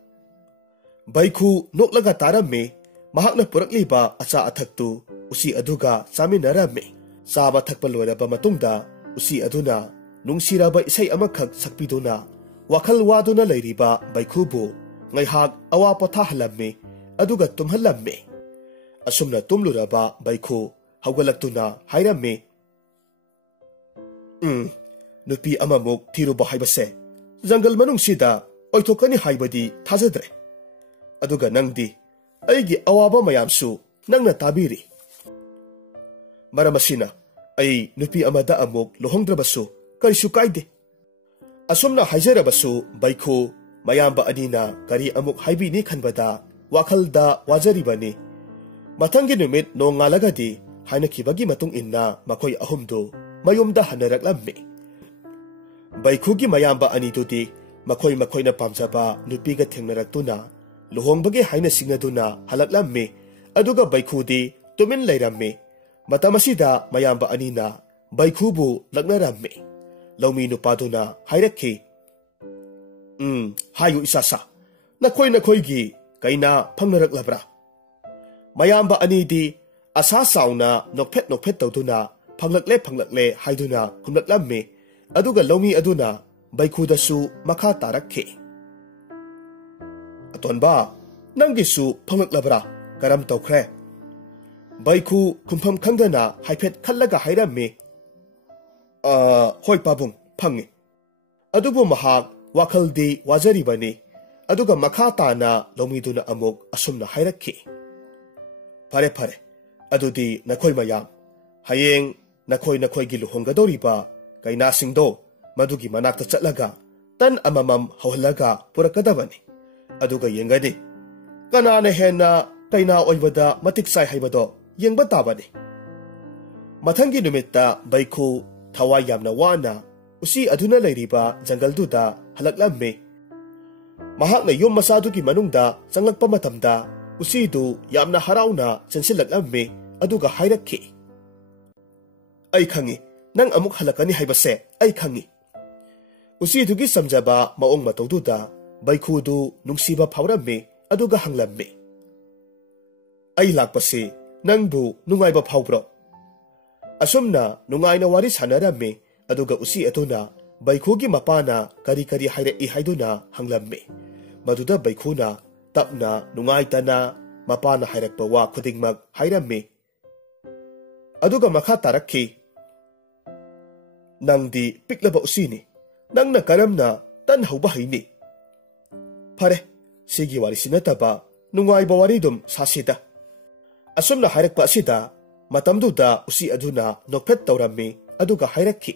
Baikhu noklaga tarammi mahakna purakliba acha athaktu usi aduga chaminarammi. Saba thakpa loiraba matungda usi aduna nungsiraba isai amakhak sakpiduna wakhal waduna leiriba baikhubu ngaihak awa pothahalammi aduga tumhallammi. Asumna tumluraba baikhu hawgalaktuna hairammi. Nupi amamuk thiruba haibase jangal manungsida oithokani haibadi thajadre. Aduga nangdi aigi awaba mayamsu nangna tabiri. Maramasina ai nupi amada amuk lohongdrabasu karisu kaide. Asomna haijarabasu baikhu mayamba anina kari amuk haibini khanbada wakhalda wajaribani. Mathangi numit nongalagadi hainakibagi matung inna makhoi ahumdu mayumda hanaraklammi. Baikhugi mayamba anidudi makhoina pamjaba nupiga thengnaraktuna luhongbagi haina singaduna halaklammi. Aduga baikhudi tumin leirammi. Matamasida mayamba anina baikhubu laknarammi. Laumi nupaduna hairakhi. Hayu isasa nakhoigi kaina phangnaraklabra. Mayamba anidi asa sauna nokphet tawduna phanglakle haiduna khumlaklammi. Aduga laumi aduna baikhudasu makha tarakhi. Atonba nangisu phanglaklavra karam tawkhre. Baikhu kumpham khangdana haiphet khallaga hairammi. Hoi pabung phangi. Adubu mahak wakhaldi wajaribani. Aduga makha tana laumiduna amuk asumna hairakhi. Pare adudi nakhoi mayam hayeng nakhoi gi luhonggadoriba kaina singdo Madugi manakta chatlaga tan amamam hawlaga purakadabani. Aduga yengani. Kanana hena kaina oibada matiksai haibado yengba tabani. Mathangi numitta baikhu thawai yamna wana usi aduna lairiba jangal duda halaklammi. Mahakna yum masadugi manungda changlakpa matamda usi du yamna harauna chansilaklammi aduga hairakki. Ai khangi nang amuk halakani haibase ai khangi. Usi dugi samjaba maong matawduda baikhu du nungsiba phawrammi aduga hanglammi. Ai lakpasi nangbu nungaiba phawbro. Asumna nungaina wari sanarammi aduga usi atuna baikhugi mapana kari kari hairei haiduna hanglammi. Maduda baikhuna tapna nungaitana mapana hairakpa wa khudingmak hairammi. Aduga makha tarakki. Nangdi piklaba usini. Nangna karamna tan hauba haini. Pare, sigi wari sinataba nungaiba waridum sasida. Asumna hairakpa asida matamduda usi aduna nokpet taurammi aduga hairakki.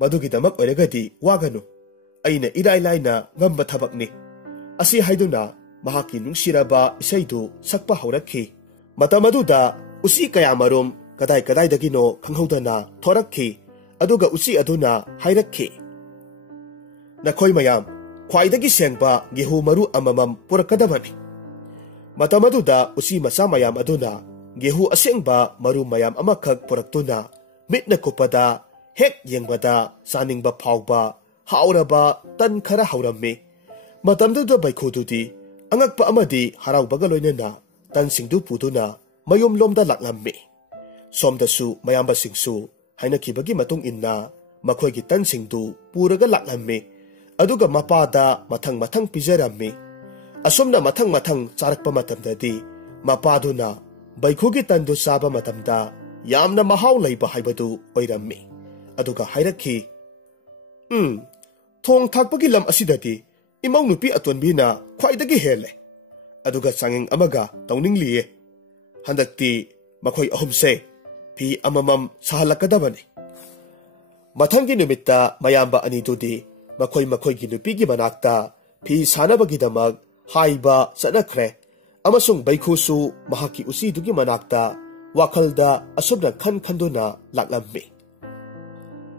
Madugidamak oiragadi waganu. Aina irailaina ngamba thabakni. Asi haiduna mahaki nungsiraba isaidu sakpa haurakki. Matamaduda usi kayamarum kadai kadai dagino khanghaudana thorakki. Aduga usi aduna hairakki. Nakhoi mayam khwaidagi sengba gehu maru amamam purakadabani. Matamaduda usi masa mayam aduna gehu asengba maru mayam amakhak puraktuna mitna kupada hek yengbada saningba phawba hauraba tan khara haurammi. Matamduda baikhududi angakpa amadi haraubaga loinana tan singdu puduna mayum lomda laklammi. Somdasu mayamba singsu hainakibagi matung inna makhoigi tan singdu puraga laklammi. Aduga mapada mathang mathang pijarammi. Asumna mathang mathang charakpa matamdadi mapaduna baikhugi tandu saba matamda yamna mahau laiba haibadu oirammi. Aduga hairakki. Thong thakpagi lam asidadi imau nupi atonbina khwaidagi hele. Aduga changeng amaga tauninglie. Handakti makhoi ahumse pi amamam sahalakadabani. Mathangi numitta mayamba anidudi makhoi makhoigi nupigi manakta pi sanabagidamak haiba chanakhre. Amasung baikhusu mahaki usidugi manakta wakhalda asubna khanduna laklammi.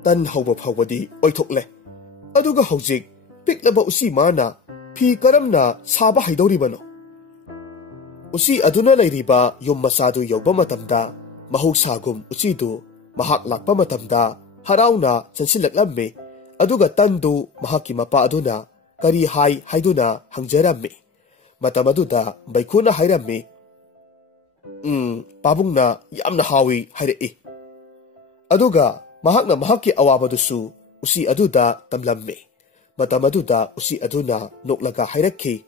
Tan hauba phawadi oithokle. Aduga haujik piklaba usi mana phi karamna saba haidoribano. Usi aduna lairiba yum masadu yawba matamda mahogsagum usidu mahak lakpa matamda harauna chansilaklammi. Aduga tandu mahaki mapa aduna kari hai haiduna hangjarammi. Matamaduda baikhuna hairammi. Pabungna yamna hawi hairei. Aduga mahakna mahaki awabadusu usi aduda tamlammi. Matamaduda usi aduna noklaga hairakki.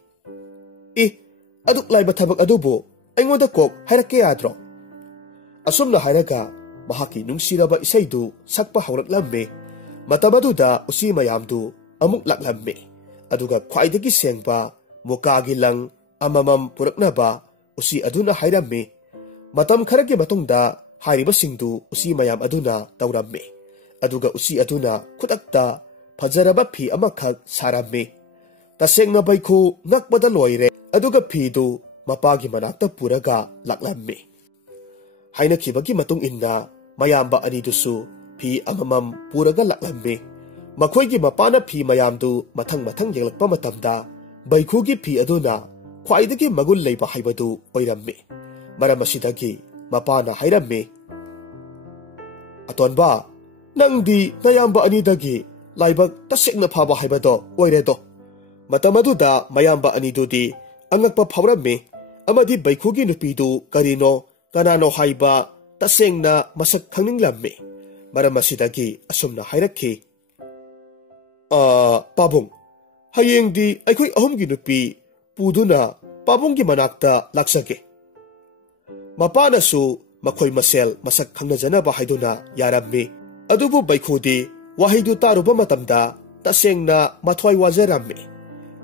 Aduk laiba thabak adubu aingoda kok hairakki yadro. Asumna hairaga mahaki nungsiraba isaidu sakpa hauraklammi. Matamaduda usi mayamdu amuk laklammi. Aduga khwaidagi sengba mukagi lang amamam puraknaba usi aduna hairammi. Matam kharagi matungda hairiba singdu usi mayam aduna taurammi. Aduga usi aduna khutakta fajaraba phi amakhak sarammi. Tasengna baikhu ngakbada loire. Aduga phidu mapagi manakta puraga laklammi. Hainakibagi matung inna mayamba anidusu phi amamam puraga laklammi. Makhoigi mapana phi mayamdu mathang mathang yenglakpa matamda baikhugi phi aduna khwaidagi magul leiba haibadu oirammi. Maram asidagi mapana hairammi. Atonba nangdi nayamba anidagi laibak tasengna phaba haibado oiredo. Matamaduda mayamba anidudi angakpa phawrammi. Amadi baikhugi nupidu karino kanano haiba tasengna masak khangninglammi. Maram asidagi asumna hairakki. Pabung hayengdi aikhoi ahumgi nupi puduna pabunggi manakta laksage. Mapanasu makhoi masel masak khangnajanaba haiduna yarammi. Adubu baikhudi wahaidu taruba matamda tasengna mathwai wajarammi.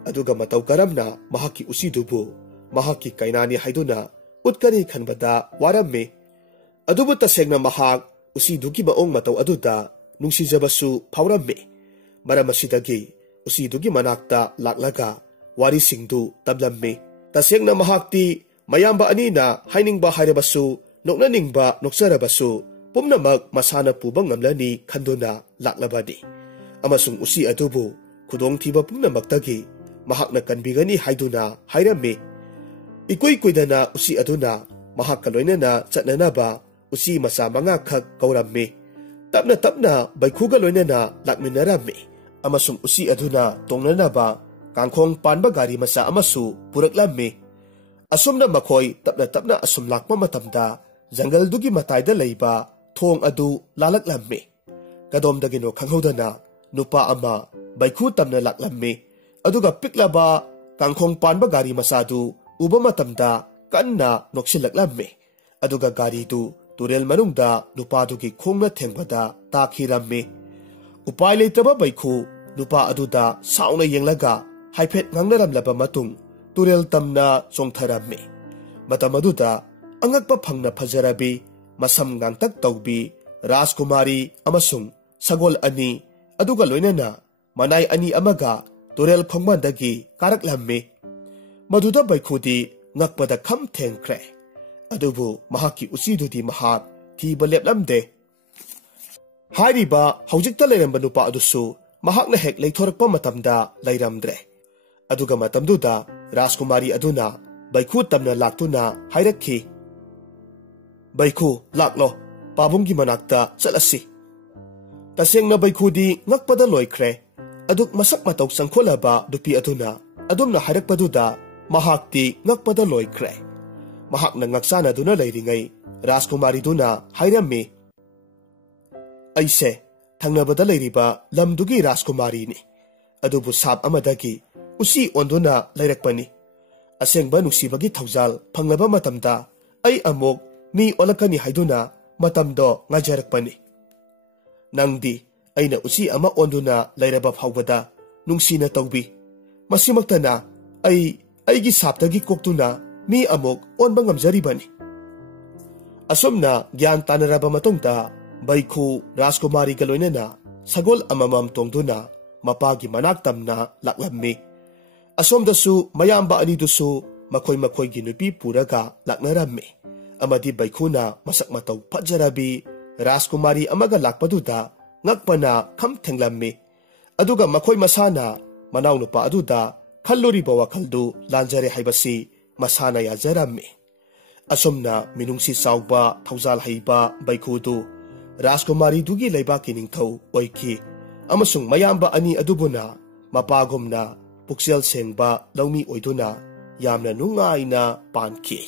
Aduga matau karamna mahaki usidubu mahaki kainani haiduna utkani khanbada warammi. Adubu tasengna mahak usidugi maong matau aduda ꯅꯨꯡꯁꯤꯖꯕꯁꯨ ꯐꯥꯎꯔꯝꯃꯤ꯫ ꯃꯔꯝ ꯑꯁꯤꯗꯒꯤ ꯎꯆꯤꯗꯨꯒꯤ ꯃꯅꯥꯛꯇ ꯂꯥꯛꯂꯒ ꯋꯥꯔꯤꯁꯤꯡꯗꯨ ꯇꯝꯂꯝꯃꯤ꯫ ꯇꯁꯦꯡꯅ ꯃꯍꯥꯛꯇꯤ ꯃꯌꯥꯝꯕ ꯑꯅꯤꯅ ꯍꯥꯏꯅꯤꯡꯕ ꯍꯥꯏꯔꯕꯁꯨ ꯅꯣꯛꯅꯅꯤꯡꯕ ꯅꯣꯛꯆꯔꯕꯁꯨ ꯄꯨꯝꯅꯃꯛ ꯃꯁꯥꯅ ꯄꯨꯕ ꯉꯝꯂꯅꯤ ꯈꯟꯗꯨꯅ ꯂꯥꯛꯂꯕꯅꯤ꯫ ꯑꯃꯁꯨꯡ ꯎꯆꯤ ꯑꯗꯨꯕꯨ ꯈꯨꯗꯣꯡꯊꯤꯕ ꯄꯨꯝꯅꯃꯛꯇꯒꯤ ꯃꯍꯥꯛꯅ ꯀꯟꯕꯤꯒꯅꯤ ꯍꯥꯏꯗꯨꯅ ꯍꯥꯏꯔꯝꯃꯤ꯫ ꯏꯀꯨꯏ ꯀꯨꯏꯗꯅ ꯎꯆꯤ ꯑꯗꯨꯅ ꯃꯍꯥꯛꯀ ꯂꯣꯏꯅꯅ ꯆꯠꯅꯅꯕ ꯎꯆꯤ ꯃꯆꯥ 5 ꯈꯛ ꯀꯧꯔꯝꯃꯤ꯫ ꯇꯞꯅ ꯇꯞꯅ ꯕꯩꯈꯨꯒ ꯂꯣꯏꯅꯅ ꯂꯥꯛꯃꯤꯟꯅꯔꯝꯃꯤ꯫ ꯑꯃꯁꯨꯡ ꯎꯆꯤ ꯑꯗꯨꯅ ꯇꯣꯡꯅꯅꯕ ꯀꯥꯡꯈꯣꯡ ꯄꯥꯟꯕ ꯒꯥꯔꯤ ꯃꯆꯥ ꯑꯃꯁꯨ ꯄꯨꯔꯛꯂꯝꯃꯤ꯫ ꯑꯁꯨꯝꯅ ꯃꯈꯣꯏ ꯇꯞꯅ ꯇꯞꯅ ꯑꯁꯨꯝ ꯂꯥꯛꯄ ꯃꯇꯝꯗ ꯖꯪꯒꯜꯗꯨꯒꯤ ꯃꯇꯥꯏꯗ ꯂꯩꯕ ꯊꯣꯡ ꯑꯗꯨ ꯂꯥꯜꯂꯛꯂꯝꯃꯤ꯫ ꯀꯗꯣꯝꯗꯒꯤꯅꯣ ꯈꯪꯍꯧꯗꯅ ꯅꯨꯄꯥ ꯑꯃ ꯕꯩꯈꯨ ꯇꯝꯅ ꯂꯥꯛꯂꯝꯃꯤ꯫ ꯑꯗꯨꯒ ꯄꯤꯛꯂꯕ ꯀꯥꯡꯈꯣꯡ ꯄꯥꯟꯕ ꯒꯥꯔꯤ ꯃꯆꯥꯗꯨ ꯎꯕ ꯃꯇꯝꯗ ꯀꯟꯅ ꯅꯣꯛꯁꯤꯜꯂꯛꯂꯝꯃꯤ꯫ ꯑꯗꯨꯒ ꯒꯥꯔꯤꯗꯨ ꯇꯨꯔꯦꯜ ꯃꯅꯨꯡꯗ ꯅꯨꯄꯥꯗꯨꯒꯤ ꯈꯣꯡꯅ ꯊꯦꯡꯕꯗ ꯇꯥꯈꯤꯔꯝꯃꯤ꯫ ꯎꯄꯥꯏ ꯂꯩꯇꯕ ꯕꯩꯈꯨ ꯅꯨꯄꯥ ꯑꯗꯨꯗ ꯁꯥꯎꯅ ꯌꯦꯡꯂꯒ ꯍꯥꯏꯐꯦꯠ ꯉꯥꯡꯅꯔꯝꯂꯕ ꯃꯇꯨꯡ ꯇꯨꯔꯦꯜ ꯇꯝꯅ ꯆꯣꯡꯊꯔꯝꯃꯤ꯫ ꯃꯇꯝ ꯑꯗꯨꯗ ꯑꯉꯛꯄ ꯐꯪꯅ ꯐꯖꯔꯕꯤ, ꯃꯁꯝ ꯉꯥꯡꯇꯛ ꯇꯧꯕꯤ ꯔꯥꯖꯀꯨꯃꯥꯔꯤ ꯑꯃꯁꯨꯡ ꯁꯒꯣꯜ 2 ꯑꯗꯨꯒ ꯂꯣꯏꯅꯅ ꯃꯅꯥꯏ 2 ꯑꯃꯒ ꯇꯨꯔꯦꯜ ꯈꯣꯡꯕꯥꯟꯗꯒꯤ ꯀꯥꯔꯛꯂꯝꯃꯤ꯫ ꯃꯗꯨꯗ ꯕꯩꯈꯨꯗꯤ ꯉꯛꯄꯗ ꯈꯝ ꯊꯦꯡꯈ꯭ꯔꯦ꯫ ꯑꯗꯨꯕꯨ ꯃꯍꯥꯛꯀꯤ ꯎꯆꯤꯗꯨꯗꯤ ꯃꯍꯥꯛ ꯊꯤꯕ ꯂꯦꯞꯂꯝꯗꯦ꯫ ꯍꯥꯏꯔꯤꯕ ꯍꯧꯖꯤꯛꯇ ꯂꯩꯔꯝꯕ ꯅꯨꯄꯥ ꯑꯗꯨꯁꯨ ꯃꯍꯥꯛꯅ ꯍꯦꯛ ꯂꯩꯊꯣꯔꯛꯄ ꯃꯇꯝꯗ ꯂꯩꯔꯝꯗ꯭ꯔꯦ꯫ ꯑꯗꯨꯒ ꯃꯇꯝꯗꯨꯗ ꯔꯥꯖꯀꯨꯃꯥꯔꯤ ꯑꯗꯨꯅ ꯕꯩꯈꯨ ꯇꯝꯅ ꯂꯥꯛꯇꯨꯅ ꯍꯥꯏꯔꯛꯈꯤ, "ꯕꯩꯈꯨ ꯂꯥꯛꯂꯣ, ꯄꯥꯕꯨꯡꯒꯤ ꯃꯅꯥꯛꯇ ꯆꯠꯂꯁꯤ"꯫ ꯇꯁꯦꯡꯅ ꯕꯩꯈꯨꯗꯤ ꯉꯛꯄꯗ ꯂꯣꯏꯈ꯭ꯔꯦ꯫ ꯑꯗꯨꯛ ꯃꯁꯛ ꯃꯇꯧ ꯆꯪꯈꯣꯜꯂꯕ ꯅꯨꯄꯤ ꯑꯗꯨꯅ ꯑꯗꯨꯝꯅ ꯍꯥꯏꯔꯛꯄꯗꯨꯗ ꯃꯍꯥꯛꯇꯤ ꯉꯛꯄꯗ ꯂꯣꯏꯈ꯭ꯔꯦ꯫ ꯃꯍꯥꯛꯅ ꯉꯛꯆꯥꯅꯗꯨꯅ ꯂꯩꯔꯤꯉꯩ ꯔꯥꯖꯀꯨꯃꯥꯔꯤꯗꯨꯅ ꯍꯥꯏꯔꯝꯃꯤ, "ꯑꯩꯁꯦ ꯊꯪꯅꯕꯗ ꯂꯩꯔꯤꯕ ꯂꯝꯗꯨꯒꯤ ꯔꯥꯖꯀꯨꯃꯥꯔꯤꯅꯤ꯫ ꯑꯗꯨꯕꯨ ꯁꯥꯞ ꯑꯃꯗꯒꯤ ꯎꯆꯤ ꯑꯣꯟꯗꯨꯅ ꯂꯩꯔꯛꯄꯅꯤ꯫ ꯑꯁꯦꯡꯕ ꯅꯨꯡꯁꯤꯕꯒꯤ ꯊꯧꯖꯥꯜ ꯐꯪꯂꯕ ꯃꯇꯝꯗ ꯑꯩ ꯑꯃꯨꯛ ꯃꯤ ꯑꯣꯜꯂꯛꯀꯅꯤ ꯍꯥꯏꯗꯨꯅ ꯃꯇꯝꯗꯣ ꯉꯥꯏꯖꯔꯛꯄꯅꯤ꯫ ꯅꯪꯗꯤ ꯑꯩꯅ ꯎꯆꯤ ꯑꯃ ꯑꯣꯟꯗꯨꯅ ꯂꯩꯔꯕ ꯐꯥꯎꯕꯗ ꯅꯨꯡꯁꯤꯅ ꯇꯧꯕꯤ꯫ ꯃꯁꯤꯃꯛꯇꯅ ꯑꯩꯒꯤ ꯁꯥꯞꯇꯒꯤ ꯀꯣꯛꯇꯨꯅ ꯃꯤ ꯑꯃꯨꯛ ꯑꯣꯟꯕ ꯉꯝꯖꯔꯤꯕꯅꯤ"꯫ ꯑꯁꯨꯝꯅ ꯒ꯭ꯌꯥꯟ ꯇꯥꯅꯔꯕ ꯃꯇꯨꯡꯗ ꯕꯩꯈꯨ ꯔꯥꯖꯀꯨꯃꯥꯔꯤꯒ ꯂꯣꯏꯅꯅ ꯁꯒꯣꯜ ꯑꯃꯃꯝ ꯇꯣꯡꯗꯨꯅ ꯃꯄꯥꯒꯤ ꯃꯅꯥꯛ ꯇꯝꯅ ꯂꯥꯛꯂꯝꯃꯤ꯫ ꯑꯁꯣꯝꯗꯁꯨ ꯃꯌꯥꯝꯕ ꯑꯅꯤꯗꯨꯁꯨ ꯃꯈꯣꯏ ꯃꯈꯣꯏꯒꯤ ꯅꯨꯄꯤ ꯄꯨꯔꯒ ꯂꯥꯛꯅꯔꯝꯃꯤ꯫ ꯑꯃꯗꯤ ꯕꯩꯈꯨꯅ ꯃꯁꯛ ꯃꯇꯧ ꯐꯖꯔꯕꯤ ꯔꯥꯖꯀꯨꯃꯥꯔꯤ ꯑꯃꯒ ꯂꯥꯛꯄꯗꯨꯗ ꯉꯛꯄꯅ ꯈꯝ ꯊꯦꯡꯂꯝꯃꯤ꯫ ꯑꯗꯨꯒ ꯃꯈꯣꯏ ꯃꯁꯥꯅ ꯃꯅꯥꯎꯅꯨꯄꯥ ꯑꯗꯨꯗ ꯈꯜꯂꯨꯔꯤꯕ ꯋꯥꯈꯜꯗꯨ ꯂꯥꯟꯖꯔꯦ ꯍꯥꯏꯕꯁꯤ ꯃꯁꯥꯅ ꯌꯥꯖꯔꯝꯃꯤ꯫ ꯑꯁꯨꯝꯅ ꯃꯤꯅꯨꯡꯁꯤ ꯆꯥꯎꯕ ꯊꯧꯖꯥꯜ ꯍꯩꯕ ꯕꯩꯈꯨꯗꯨ ꯔꯥꯖꯀꯨꯃꯥꯔꯤꯗꯨꯒꯤ ꯂꯩꯕꯥꯛꯀꯤ ꯅꯤꯡꯊꯧ ꯑꯣꯏꯈꯤ꯫ ꯑꯃꯁꯨꯡ ꯃꯌꯥꯝꯕ 2 ꯑꯗꯨꯕꯨꯅ ꯃꯄꯥꯒꯨꯝꯅ ꯄꯨꯛꯆꯦꯜ ꯁꯦꯡꯕ ꯂꯧꯃꯤ ꯑꯣꯏꯗꯨꯅ ꯌꯥꯝꯅ ꯅꯨꯡꯉꯥꯏꯅ ꯄꯥꯟꯈꯤ꯫